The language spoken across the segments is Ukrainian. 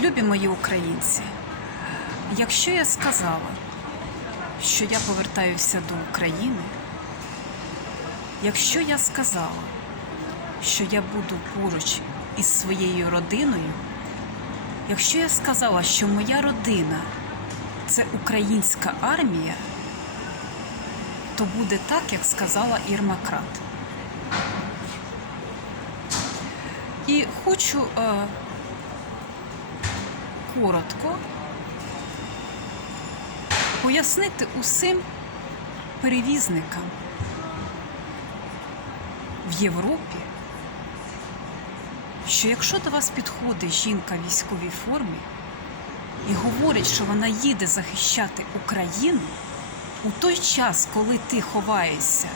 Любі мої українці, якщо я сказала, що я повертаюся до України, якщо я сказала, що я буду поруч із своєю родиною, якщо я сказала, що моя родина це українська армія, то буде так, як сказала Ірма Крат. І хочу е, коротко пояснити усім перевізникам в Європі, що якщо до вас підходить жінка в військовій формі і говорить, що вона їде захищати Україну у той час, коли ти ховаєшся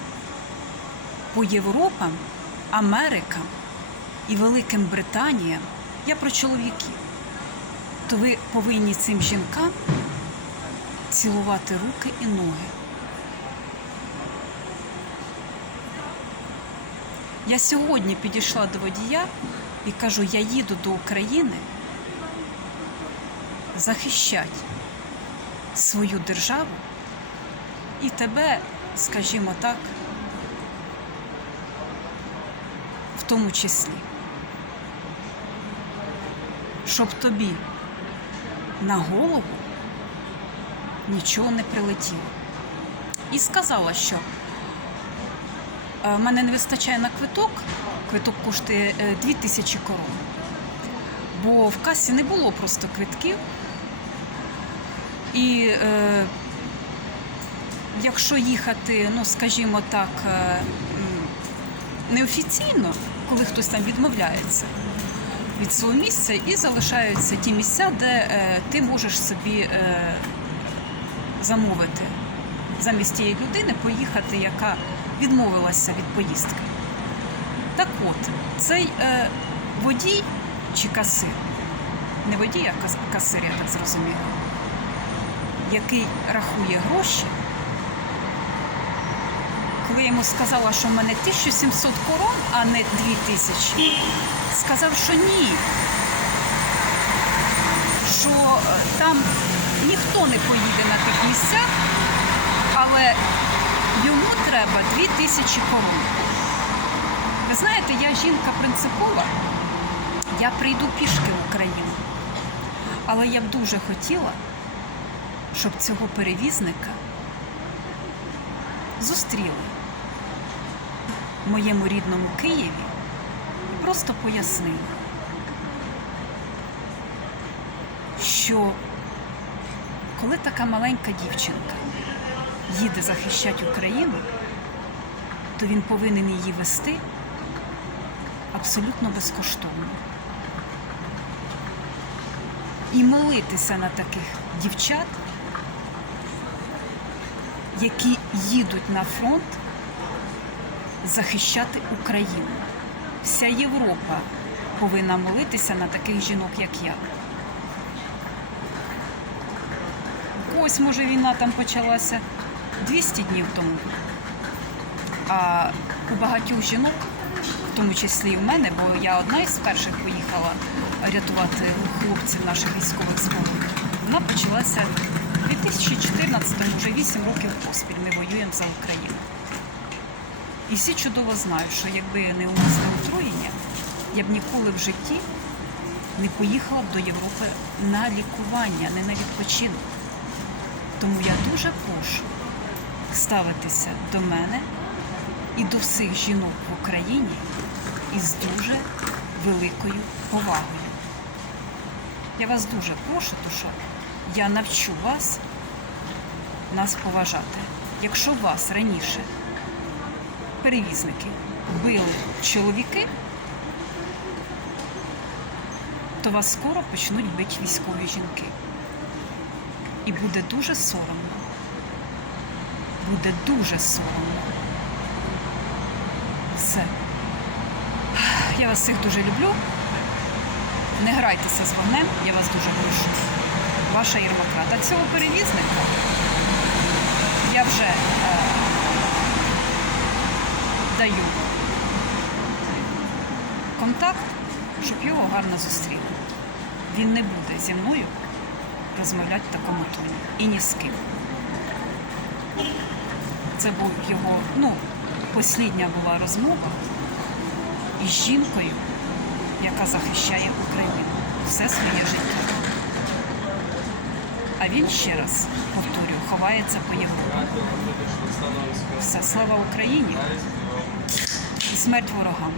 по Європам, Америкам і Великим Британіям, я про чоловіків, то ви повинні цим жінкам цілувати руки і ноги. Я сьогодні підійшла до водія і кажу, я їду до України захищати свою державу і тебе, скажімо так, в тому числі, щоб тобі на голову нічого не прилетіло. І сказала, що е, в мене не вистачає на квиток, квиток коштує е, 2000 корон, бо в касі не було просто квитків. І е, якщо їхати, ну скажімо так, е, неофіційно, коли хтось там відмовляється від свого місця, і залишаються ті місця, де е, ти можеш собі е, замовити замість тієї людини поїхати, яка відмовилася від поїздки. Так от, цей е, водій чи касир, не водій, а кас- касир, я так зрозуміла, який рахує гроші, коли я йому сказала, що в мене 1700 корон, а не 2000, сказав, що ні. Що е, там ніхто не поїде на тих місцях, але йому треба 2000 корон. Ви знаєте, я жінка принципова, я прийду пішки в Україну. Але я б дуже хотіла, щоб цього перевізника зустріли моєму рідному Києві і просто пояснили, що коли така маленька дівчинка їде захищати Україну, то він повинен її вести абсолютно безкоштовно. І молитися на таких дівчат, які їдуть на фронт захищати Україну. Вся Європа повинна молитися на таких жінок, як я. Когось, може, війна там почалася 200 днів тому. А у багатьох жінок, в тому числі і в мене, бо я одна із перших поїхала рятувати хлопців наших військових зборів, вона почалася у 2014-му, вже 8 років поспіль ми воюємо за Україну. І всі чудово знають, що якби не умисне отруєння, я б ніколи в житті не поїхала б до Європи на лікування, не на відпочинок. Тому я дуже прошу ставитися до мене і до всіх жінок в Україні із дуже великою повагою. Я вас дуже прошу, тому що я навчу вас нас поважати. Якщо вас раніше перевізники били чоловіки, то вас скоро почнуть бити військові жінки. І буде дуже соромно. Буде дуже соромно. Все. Я вас всіх дуже люблю. Не грайтеся з вогнем, я вас дуже прошу. Ваша Єрмакрат. А цього перевізника я вже е, даю контакт, щоб його гарно зустріли. він не буде зі мною розмовляти в такому тоні. І ні з ким. Це був його, ну, послідня була розмова із жінкою, яка захищає Україну все своє життя. А він ще раз повторюю, ховається по Європі. Все, слава Україні смерть ворогам.